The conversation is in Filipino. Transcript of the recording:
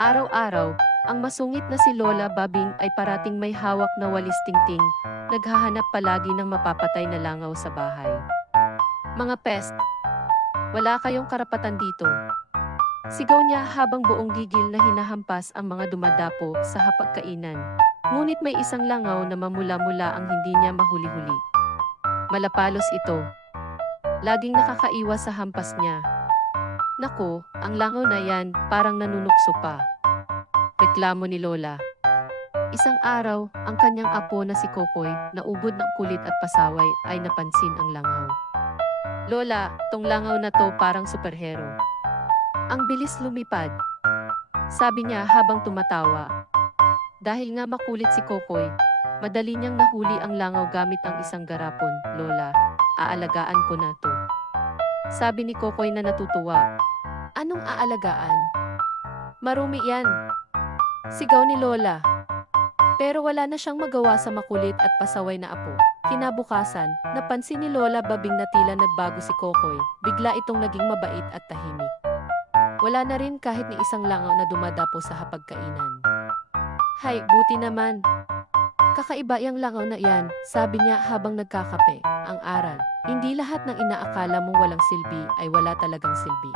Araw-araw, ang masungit na si Lola Babing ay parating may hawak na walis tingting, naghahanap palagi ng mapapatay na langaw sa bahay. Mga pest, wala kayong karapatan dito. Sigaw niya habang buong gigil na hinahampas ang mga dumadapo sa hapagkainan. Ngunit may isang langaw na mamula-mula ang hindi niya mahuli-huli. Malapalos ito. Laging nakakaiwas sa hampas niya. Naku, ang langaw na yan parang nanunukso pa. Reklamo ni Lola. Isang araw, ang kanyang apo na si Kokoy, na ubod ng kulit at pasaway, ay napansin ang langaw. Lola, tong langaw na to parang superhero. Ang bilis lumipad. Sabi niya habang tumatawa. Dahil nga makulit si Kokoy, madali niyang nahuli ang langaw gamit ang isang garapon. Lola, aalagaan ko na to. Sabi ni Kokoy na natutuwa. Anong aalagaan? Marumi yan. Sigaw ni Lola. Pero wala na siyang magawa sa makulit at pasaway na apo. Kinabukasan, napansin ni Lola Babing na tila nagbago si Kokoy. Bigla itong naging mabait at tahimik. Wala na rin kahit ni isang langaw na dumadapo sa hapagkainan. Hay, buti naman. Kakaiba yung langaw na yan, sabi niya habang nagkakape. Ang aral, hindi lahat ng inaakala mong walang silbi ay wala talagang silbi.